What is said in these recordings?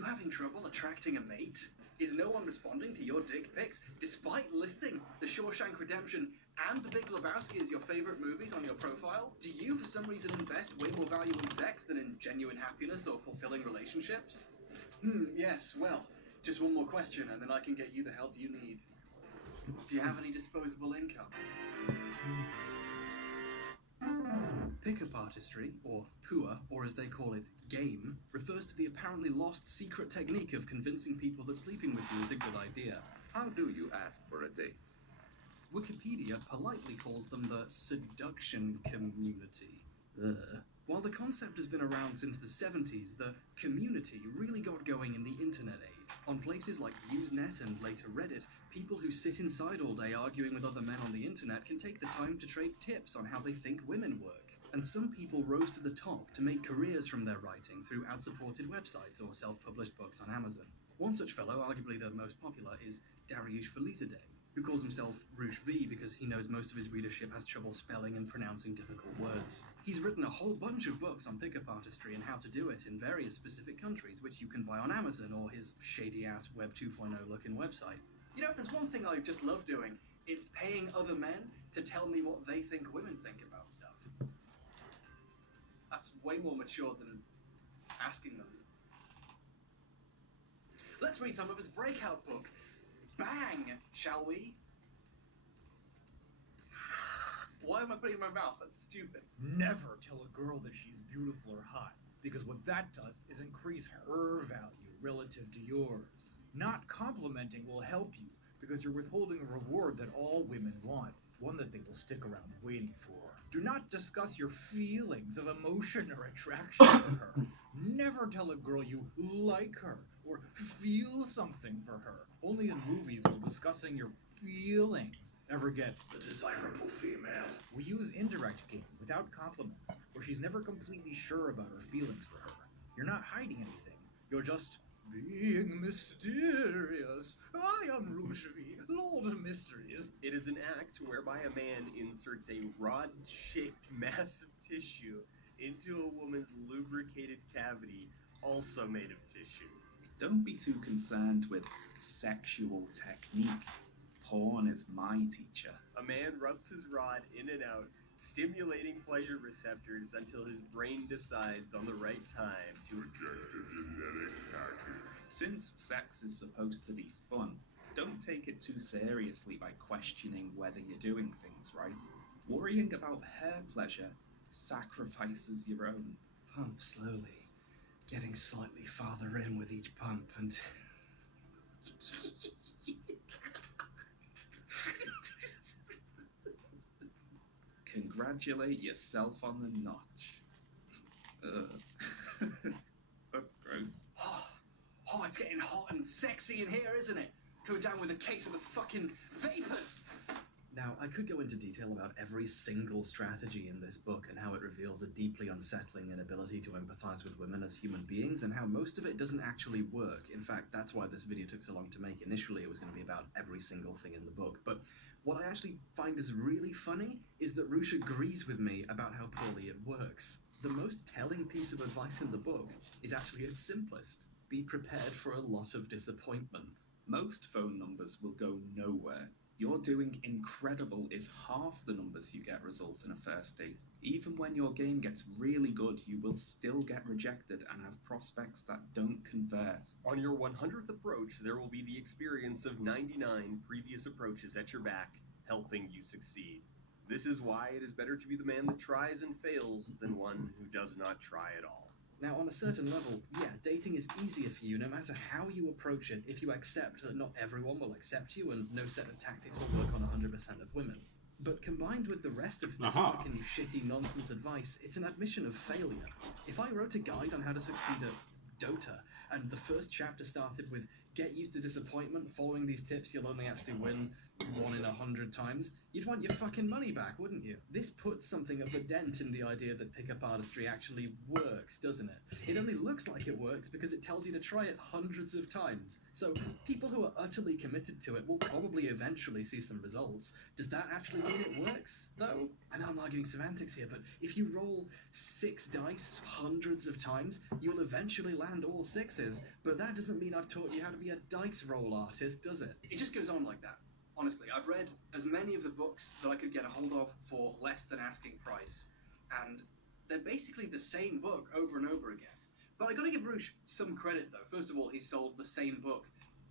you having trouble attracting a mate? Is no one responding to your dick pics, despite listing The Shawshank Redemption and The Big Lebowski as your favorite movies on your profile? Do you, for some reason, invest way more value in sex than in genuine happiness or fulfilling relationships? Yes, well, just one more question and then I can get you the help you need. Do you have any disposable income? Pickup artistry, or PUA, or as they call it, game, refers to the apparently lost secret technique of convincing people that sleeping with you is a good idea. How do you ask for a date? Wikipedia politely calls them the seduction community. Ugh. While the concept has been around since the 70s, the community really got going in the internet age. On places like Usenet and later Reddit, people who sit inside all day arguing with other men on the internet can take the time to trade tips on how they think women work. And some people rose to the top to make careers from their writing through ad-supported websites or self-published books on Amazon. One such fellow, arguably the most popular, is Dariush Felisadeh, who calls himself Roosh V because he knows most of his readership has trouble spelling and pronouncing difficult words. He's written a whole bunch of books on pickup artistry and how to do it in various specific countries, which you can buy on Amazon or his shady-ass Web 2.0 looking website. You know, if there's one thing I just love doing, it's paying other men to tell me what they think women think about stuff. That's way more mature than asking them. Let's read some of his breakout book. Bang, shall we? Why am I putting it in my mouth? That's stupid. Never tell a girl that she's beautiful or hot, because what that does is increase her value relative to yours. Not complimenting will help you, because you're withholding a reward that all women want, one that they will stick around waiting for. Do not discuss your feelings of emotion or attraction to her. Never tell a girl you like her or feel something for her. Only in movies will discussing your feelings ever get the desirable female. We use indirect game without compliments, where she's never completely sure about her feelings for her. You're not hiding anything. You're just being mysterious. I am Roosh V, Lord of Mysteries. It is an act whereby a man inserts a rod-shaped mass of tissue into a woman's lubricated cavity, also made of tissue. Don't be too concerned with sexual technique. Porn is my teacher. A man rubs his rod in and out, stimulating pleasure receptors until his brain decides on the right time to reject a genetic package. Since sex is supposed to be fun, don't take it too seriously by questioning whether you're doing things right. Worrying about her pleasure sacrifices your own. Pump slowly, getting slightly farther in with each pump and... Congratulate yourself on the notch. That's gross. Oh, it's getting hot and sexy in here, isn't it? Go down with a case of the fucking vapors! Now, I could go into detail about every single strategy in this book and how it reveals a deeply unsettling inability to empathize with women as human beings and how most of it doesn't actually work. In fact, that's why this video took so long to make. Initially, it was going to be about every single thing in the book, but what I actually find is really funny is that Roosh agrees with me about how poorly it works. The most telling piece of advice in the book is actually its simplest. Be prepared for a lot of disappointment. Most phone numbers will go nowhere. You're doing incredible if half the numbers you get result in a first date. Even when your game gets really good, you will still get rejected and have prospects that don't convert. On your 100th approach, there will be the experience of 99 previous approaches at your back, helping you succeed. This is why it is better to be the man that tries and fails than one who does not try at all. Now, on a certain level, yeah, dating is easier for you no matter how you approach it if you accept that not everyone will accept you and no set of tactics will work on 100% of women. But combined with the rest of this fucking shitty nonsense advice, it's an admission of failure. If I wrote a guide on how to succeed at Dota, and the first chapter started with get used to disappointment, following these tips you'll only actually win 1 in 100 times, you'd want your fucking money back, wouldn't you? This puts something of a dent in the idea that pickup artistry actually works, doesn't it? It only looks like it works because it tells you to try it hundreds of times. So people who are utterly committed to it will probably eventually see some results. Does that actually mean it works, though? I know I'm arguing semantics here, but if you roll 6 dice hundreds of times, you'll eventually land all 6s. But that doesn't mean I've taught you how to be a dice roll artist, does it? It just goes on like that. Honestly, I've read as many of the books that I could get a hold of for less than asking price, and they're basically the same book over and over again. But I gotta give Roosh some credit though. First of all, he sold the same book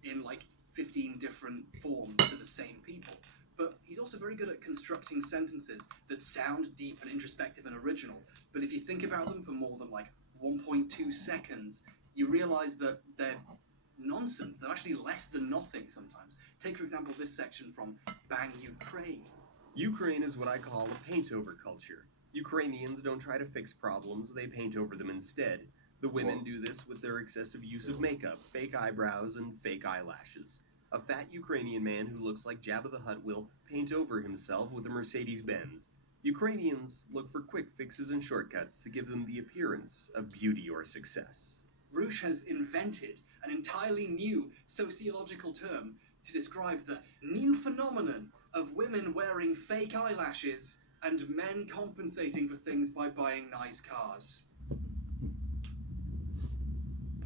in like 15 different forms to the same people. But he's also very good at constructing sentences that sound deep and introspective and original, but if you think about them for more than like 1.2 seconds, you realize that they're nonsense. They're actually less than nothing sometimes. Take, for example, this section from Bang Ukraine. Ukraine is what I call a paint-over culture. Ukrainians don't try to fix problems, they paint over them instead. The women do this with their excessive use of makeup, fake eyebrows, and fake eyelashes. A fat Ukrainian man who looks like Jabba the Hutt will paint over himself with a Mercedes-Benz. Ukrainians look for quick fixes and shortcuts to give them the appearance of beauty or success. Roosh has invented an entirely new sociological term to describe the new phenomenon of women wearing fake eyelashes and men compensating for things by buying nice cars.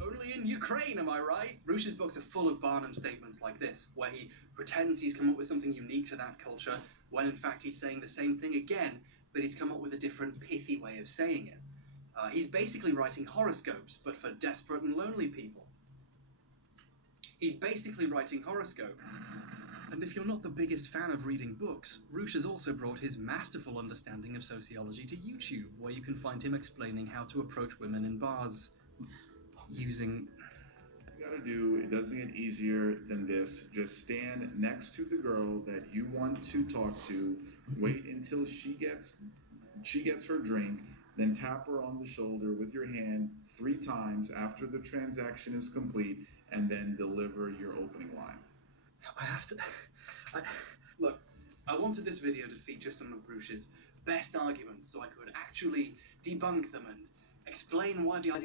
Only in Ukraine, am I right? Roosh's books are full of Barnum statements like this, where he pretends he's come up with something unique to that culture, when in fact he's saying the same thing again, but he's come up with a different pithy way of saying it. He's basically writing horoscopes, but for desperate and lonely people. He's basically writing horoscope. And if you're not the biggest fan of reading books, Roosh has also brought his masterful understanding of sociology to YouTube, where you can find him explaining how to approach women in bars using... You gotta do, it doesn't get easier than this. Just stand next to the girl that you want to talk to, wait until she gets her drink, then tap her on the shoulder with your hand 3 times after the transaction is complete, and then deliver your opening line. Look, I wanted this video to feature some of Roosh's best arguments so I could actually debunk them and explain why the idea